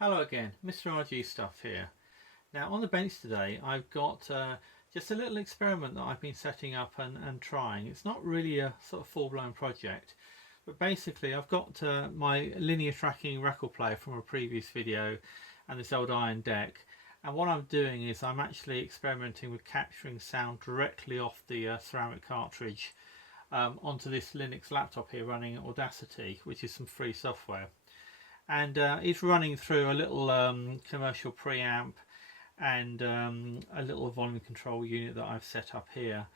Hello again, Mr. RG Stuff here. Now on the bench today I've got just a little experiment that I've been setting up and trying. It's not really a sort of full-blown project, but basically I've got my linear tracking record player from a previous video and this old iron deck, and what I'm doing is I'm actually experimenting with capturing sound directly off the ceramic cartridge onto this Linux laptop here running Audacity, which is some free software. And it's running through a little commercial preamp and a little volume control unit that I've set up here.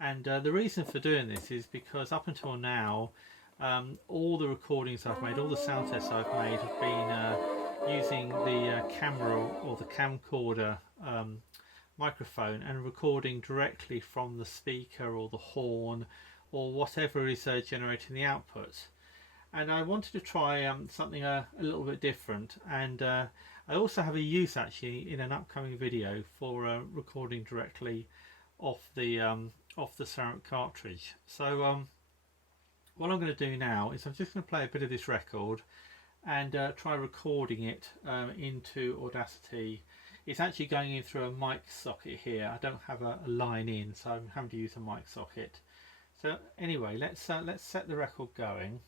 And the reason for doing this is because up until now all the recordings I've made, all the sound tests I've made have been using the camera or the camcorder microphone and recording directly from the speaker or the horn or whatever is generating the output. And I wanted to try something a little bit different, and I also have a use actually in an upcoming video for recording directly off the ceramic cartridge. So what I'm going to do now is I'm just going to play a bit of this record and try recording it into Audacity. It's actually going in through a mic socket here. I don't have a line in, so I'm having to use a mic socket. So anyway, let's set the record going.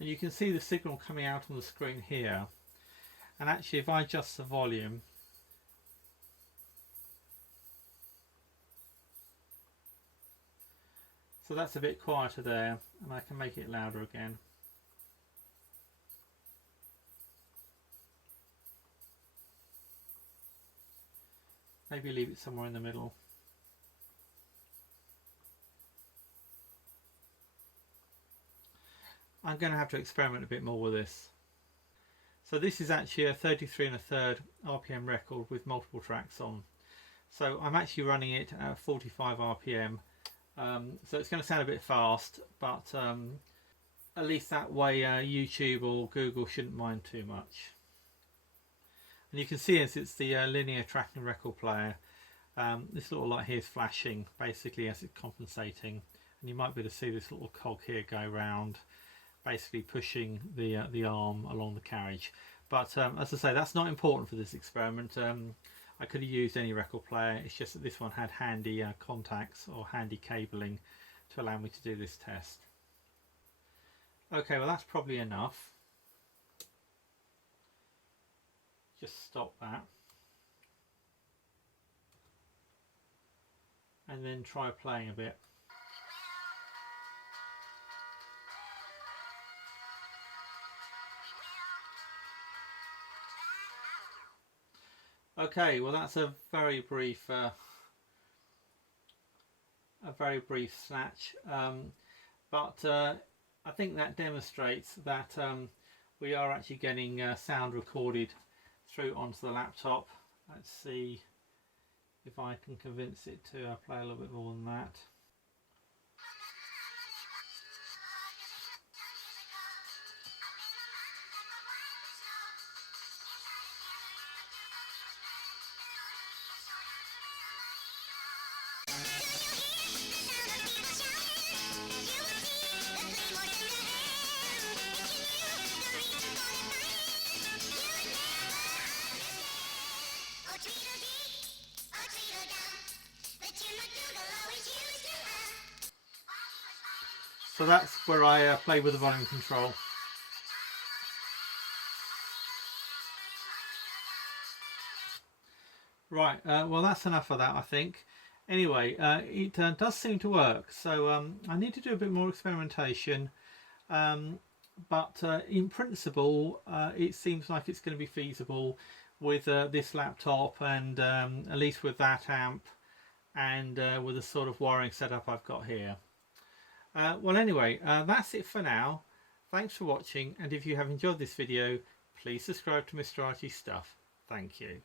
And you can see the signal coming out on the screen here, and actually if I adjust the volume, so that's a bit quieter there, and I can make it louder again. Maybe leave it somewhere in the middle. I'm going to have to experiment a bit more with this. So this is actually a 33 1/3 RPM record with multiple tracks on. So I'm actually running it at 45 RPM. So it's going to sound a bit fast, but at least that way YouTube or Google shouldn't mind too much. And you can see as it's the linear tracking record player, this little light here is flashing basically as it's compensating, and you might be able to see this little cog here go round, basically pushing the arm along the carriage. But as I say, that's not important for this experiment. I could have used any record player, it's just that this one had handy contacts or handy cabling to allow me to do this test. Okay, well that's probably enough. Just stop that. And then try playing a bit. Okay, well that's a very brief snatch, but I think that demonstrates that we are actually getting sound recorded through onto the laptop. Let's see if I can convince it to play a little bit more than that. So that's where I play with the volume control. Right, well that's enough of that I think. Anyway, it does seem to work, so I need to do a bit more experimentation, but in principle it seems like it's going to be feasible with this laptop and at least with that amp and with the sort of wiring setup I've got here. Well anyway, that's it for now. Thanks for watching, and if you have enjoyed this video, please subscribe to Mr. RG Stuff. Thank you.